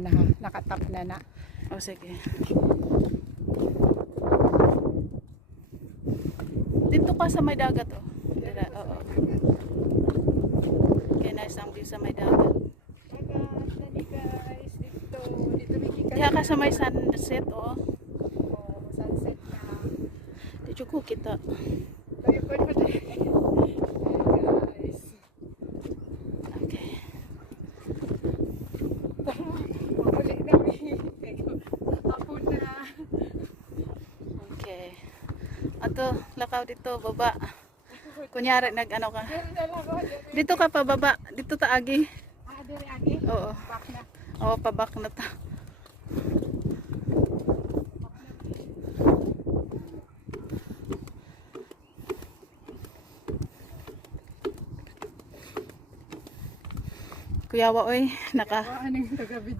na ha, nakatap na. O sige. Dito ka sa may dagat oh. Dira, oo. Okay, nice ang view sa may dagat. Maganda guys, dito may Diha ka sa may sunset oh. sunset na. Dito ko kita. Tayo po na guys. Okay. Muli na hapon na. Okay. Ato, lakaw dito, baba. Kunyari nag-ano ka. Dito ka pa baba. Dito taagi. Diri agi. Oo. Back na. Oo, pabak na ta. Kuya wa oy, naka Ano yung taga-video?